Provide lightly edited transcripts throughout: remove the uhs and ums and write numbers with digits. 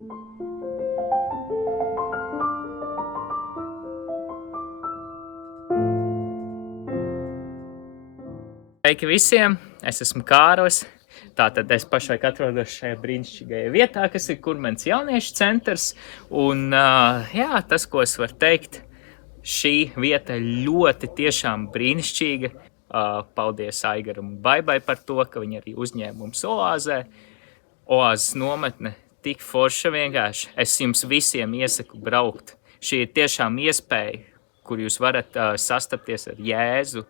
Sveiki visiem! Es esmu Kārlis. Tātad es pašlaik atrodos šajā brīnišķīgajā vietā, kas ir Kurmens jauniešu centrs. Un jā, tas, ko es varu teikt, šī vieta ir ļoti tiešām brīnišķīga. Paldies Aigaram un Baibai par to, ka viņi arī uzņēma mums oāzē. Oāzes nometne tik forša vienkārši. Es jums visiem iesaku braukt. Šī ir tiešām iespēja, kur jūs varat sastapties ar Jēzu,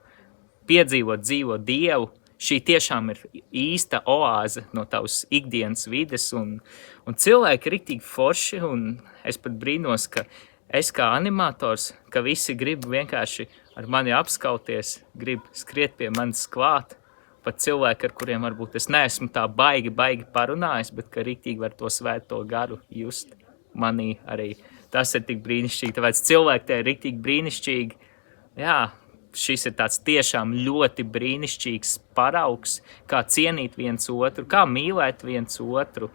piedzīvot dzīvo Dievu. Šī tiešām ir īsta oāze no tavas ikdienas vides, un cilvēki ir riktīgi forši, un es pat brīnos, ka es kā animators, ka visi grib vienkārši ar mani apskauties, grib skriet pie manis klāt, pat cilvēki, ar kuriem varbūt es neesmu tā baigi parunājis, bet ka riktīgi var to svēto garu just manī arī. Tas ir tik brīnišķīgi, tāpēc cilvēki te ir riktīgi brīnišķīgi. Jā, šis ir tāds tiešām ļoti brīnišķīgs paraugs, kā cienīt viens otru, kā mīlēt viens otru,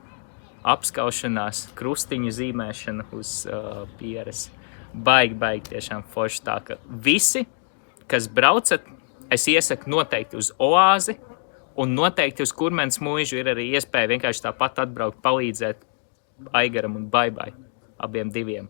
apskaušanās, krustiņu zīmēšana uz pieres. Baigi tiešām forši tā, ka visi, kas braucat, es iesaku noteikti uz oāzi, un noteikti uz Kurmens mūžu ir arī iespēja vienkārši tāpat atbraukt, palīdzēt Aigaram un Baibai, abiem diviem.